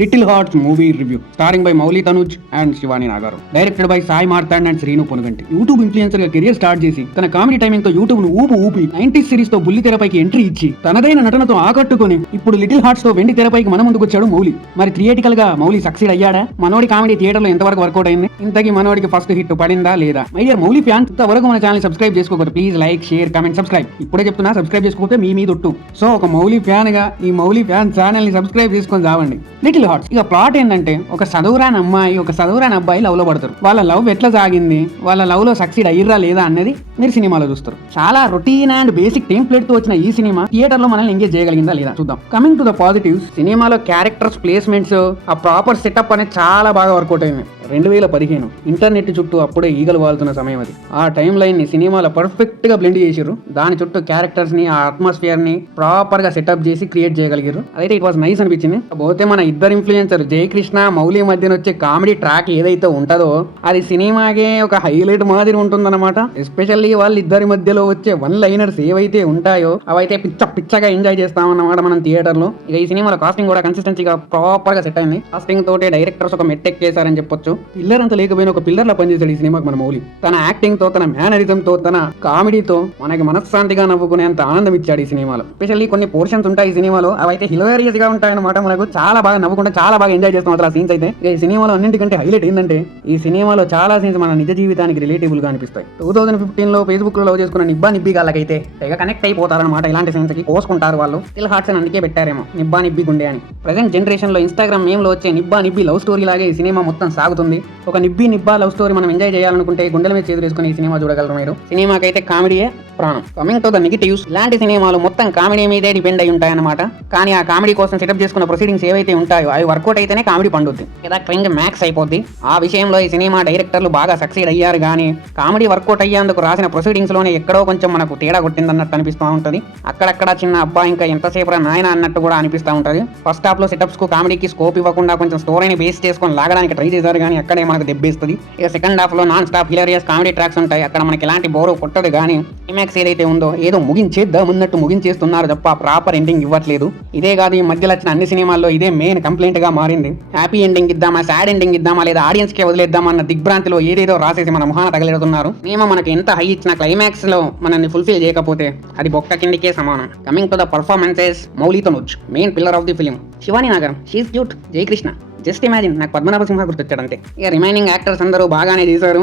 Little hearts movie review starring by Mouli Tanuj and Shivani Nagaru, directed by Sai Marthand and Srinu Ponuganti. YouTube influencer గా career start చేసి తన comedy timing తో YouTube ను ఊపి 90s సిరీస్ తో బుల్లి తెరపైకి ఎంట్రీ ఇచ్చి తనదైన నటనతో ఆకట్టుకొని ఇప్పుడు లిటిల్ హార్ట్స్ తో వెండి తెరపైకి మన ముందుకు వచ్చాడు మౌలి. మరి థియేటికల్ గా మౌలి సక్సీడ్ అయ్యాడా? మనోడి కామెడీ థియేటర్ లో ఎంతవరకు వర్కౌట్ అయింది? ఇంతకీ మనోడికి ఫస్ట్ హిట్ పడిందా లేదా? మై డియర్ మౌలి ఫ్యాన్స్, ఇంతవరకు మన ఛానల్ సబ్స్క్రైబ్ చేసుకోకపోతే please like, share, comment, subscribe. ఇప్పుడే చెప్తున్నా, సబ్స్క్రైబ్ చేసుకోకపోతే మీ మీద ఒట్టు. సో ఒక మౌలి ఫ్యాన్ గా ఈ మౌలి ఫ్యాన్ ఛానల్ ని సబ్స్క్రైబ్ చేసుకొని చావండి. లిటిల్ హార్ట్స్ ఇక ప్లాట్ ఏంటంటే, ఒక చదువురాని అమ్మాయి ఒక చదువురాని అబ్బాయి లవ్ లో పడతారు. వాళ్ళ లవ్ ఎట్లా సాగింది, వాళ్ళ లవ్ లో సక్సీడ్ అయ్యిర్రా లేదా అన్నది మీరు సినిమాలో చూస్తారు. చాలా రొటీన్ అండ్ బేసిక్ టెంప్లెట్ తో వచ్చిన ఈ సినిమా థియేటర్ లో మనల్ని ఎంగేజ్ చేయగలిగిందా లేదా చూద్దాం. కమింగ్ టు ద పాజిటివ్స్, సినిమాలో క్యారెక్టర్స్ ప్లేస్మెంట్స్, ఆ ప్రాపర్ సెటప్ అనేది చాలా బాగా వర్కౌట్ అయింది. 2015 ఇంటర్నెట్ చుట్టూ అప్పుడే ఈగలు వాళ్తున్న సమయం అది. ఆ టైం లైన్ ని సినిమాలో పర్ఫెక్ట్ గా బ్లెండ్ చేసారు. దాని చుట్టూ క్యారెక్టర్స్ ని, ఆ అట్మాస్ఫియర్ ని ప్రాపర్ గా సెటప్ చేసి క్రియేట్ చేయగలిగారు. అదైతే ఇట్ వాస్ నైస్ అనిపించింది. పోతే మన ఇద్దరు ఇన్ఫ్లుయెన్సర్ జయకృష్ణ, మౌలి మధ్యన వచ్చే కామెడీ ట్రాక్ ఏదైతే ఉంటుందో అది సినిమాకే ఒక హైలైట్ మాదిరి ఉంటుందన్నమాట. ఎస్పెషల్లీ వాళ్ళిద్దరి మధ్యలో వచ్చే వన్ లైనర్స్ ఏవైతే ఉంటాయో అవైతే పిచ్చగా ఎంజాయ్ చేస్తామన్నమాట మనం థియేటర్ లో. ఇక ఈ సినిమాలో కాస్టింగ్ కూడా కన్సిస్టెన్సీగా ప్రాపర్ గా సెట్ అయింది. కాస్టింగ్ తోటే డైరెక్టర్స్ ఒక మెట్టెక్ చేశారని చెప్పొచ్చు. పిల్లర్ అంతా లేకపోయినా ఒక పిల్లర్ లా పనిచేశాడు ఈ సినిమాకి మన మౌలి. తన యాక్టింగ్ తో, తన మేనరిజం తో, తన కామెడీతో మనకి మనశ్శాంతిగా నవ్వుకునేంత ఆనందం ఇచ్చాడు ఈ సినిమాలో. స్పెషల్లీ కొన్ని పోర్షన్స్ ఉంటాయి ఈ సినిమాలో, అవైతే హిలేరియస్ గా ఉంటాయన్నమాట. మనకు చాలా బాగా నవ్వుకుంటే చాలా బాగా ఎంజాయ్ చేస్తాం అసలు ఆ సీన్స్ అయితే. ఈ సినిమాలో అన్నింటికంటే హైలైట్ ఏంటంటే, ఈ సినిమాలో చాలా సీన్స్ మన నిజ జీవితానికి రిలేటబుల్ గా అనిపిస్తాయి. 2015 లో ఫేస్బుక్ లో లవ్ చేసుకున్న నిబ్బి గాళ్ళకైతే తెగ కనెక్ట్ అయిపోతారన్నమాట. ఇలాంటి సీన్స్ కి కోసుకుంటారు వాళ్ళు. లిటిల్ హార్ట్స్ అని అందుకే పెట్టారేమో నిబ్బి గుండె అని. ప్రెసెంట్ జనరేషన్ లో ఇన్స్టాగ్రామ్ మేమ్ లో వచ్చే నిబ్బి లవ్ స్టోరీ లాగే ఈ సినిమా మొత్తం సాగుతుంది. ఒక నిబ్బా లవ్ స్టోరీ మనం ఎంజాయ్ చేయాలనుకుంటే గుండెల మీద చేతులు వేసుకుని ఈ సినిమా చూడగలరు మీరు. సినిమాకైతే కామెడీయే ప్రాణం. కమింగ్ టు ద నెగిటివ్స్, ఇలాంటి సినిమాలు మొత్తం కామెడీ మీదే డిపెండ్ అయి ఉంటాయన్నమాట. కానీ ఆ కామెడీ కోసం సెటప్ చేసుకున్న ప్రొసీడింగ్స్ ఏవైతే ఉంటాయో అవి వర్కౌట్ అయితేనే కామెడీ పండుద్ది, లేదా క్రింజ్ మ్యాక్స్ అయిపోద్ది. ఆ విషయంలో ఈ సినిమా డైరెక్టర్లు బాగా సక్సీడ్ అయ్యారు. కానీ కామెడీ వర్కౌట్ అయ్యేందుకు రాసిన ప్రొసీడింగ్స్ లోనే ఎక్కడో కొంచెం మనకు తేడా కొట్టిందన్నట్టు అనిపిస్తూ ఉంటుంది. అక్కడక్కడ చిన్న అబ్బా ఇంకా ఎంతసేపు నాయన అన్నట్టు కూడా అనిపిస్తూ ఉంటుంది. ఫస్ట్ హాఫ్ లో సెటప్స్ కు కామెడీకి స్కోప్ ఇవ్వకుండా కొంచెం స్టోరీని బేస్ చేసుకొని లాగడానికి ట్రై చేశారు, కానీ అక్కడే మనకు దెబ్బేస్తుంది. ఇక సెకండ్ హాఫ్ లో non stop hilarious comedy tracks ఉంటాయి. అక్కడ మనకి ఎలాంటి బోరు కొట్టదు. కానీ క్లైమాక్స్ ఏదైతే ఉందో ఏదో ముగించేద్దాం అన్నట్టు ముగించేస్తున్నారు తప్ప ప్రాపర్ ఎండింగ్ ఇవ్వట్లేదు. ఇదే కాదు, ఈ మధ్యలో వచ్చిన అన్ని సినిమాల్లో ఇదే మెయిన్ కంప్లైంట్ గా మారింది. హ్యాపీ ఎండింగ్ ఇద్దామా, సాడ్ ఎండింగ్ ఇద్దామా, లేదా ఆడియన్స్ కే వదిలేద్దామా అన్న దిగ్భ్రాంతిలో ఏదేదో రాసేసి మన ముఖాన తగలేడుతున్నారు. మేము మనకి ఎంత హై ఇచ్చిన క్లైమాక్స్ లో మనల్ని ఫుల్ఫిల్ చేయకపోతే అది బొక్క కిందికే సమానం. Coming to the performances, Mouli Tanuj main pillar of the film. Shivani Nagar she's cute. Jayakrishna just imagine, నాకు పద్మనాభ సింహ గుర్తొచ్చాడంటే. ఇక రిమైనింగ్ యాక్టర్స్ అందరూ బాగానే చేశారు.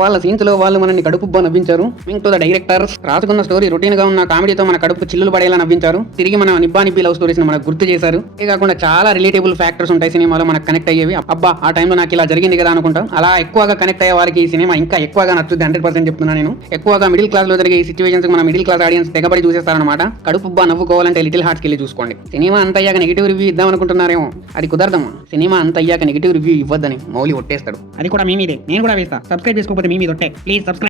వాళ్ళ సీన్స్ లో వాళ్ళు మనల్ని కడుపుబ్బా నవ్వించారు. కమింగ్ టు ద డైరెక్టర్స్, రాసుకున్న స్టోరీ రొటీన్ గా ఉన్న కామెడీతో మన కడుపు చిల్లులు పడేలా నవ్వించారు. తిరిగి మన నిబ్బి లవ్ స్టోరీస్ మనకు గుర్తు చేశారు. ఇదే కాకుండా చాలా రిలేటబుల్ ఫ్యాక్టర్స్ ఉంటాయి సినిమాలో మనకు కనెక్ట్ అయ్యేవి. అబ్బా ఆ టైంలో నాకు ఇలా జరిగింది కదా అనుకుంటాం. అలా ఎక్కువగా కనెక్ట్ అయ్యే వారికి ఈ సినిమా ఇంకా ఎక్కువగా నచ్చుద్ది. 100% చెప్తున్నా నేను. ఎక్కువగా మిడిల్ క్లాస్ లో జరిగే ఈ సిచ్యువేషన్స్ మన మిడిల్ క్లాస్ ఆడియన్స్ తెగబడి చూసేస్తారనమాట. కడుపుబ్బా నవ్వుకోవాలంటే లిటిల్ హార్ట్స్కి వెళ్ళి చూసుకోండి. సినిమా అంత అయ్యాక నెగిటివ్ రివ్యూ ఇద్దాం అనుకుంటున్నారేమో, అది కుదరదమ్మా. సినిమా అంత అయ్యాక నెగిటివ్ రివ్యూ ఇవ్వద్దని మౌలి ఒట్టేస్తాడు. అది కూడా మీ మీదే, నేను కూడా వేస్తా. సబ్స్క్రైబ్ చేసుకోకపోతే మీ మీద ఒట్టే. Please subscribe.